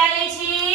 reality.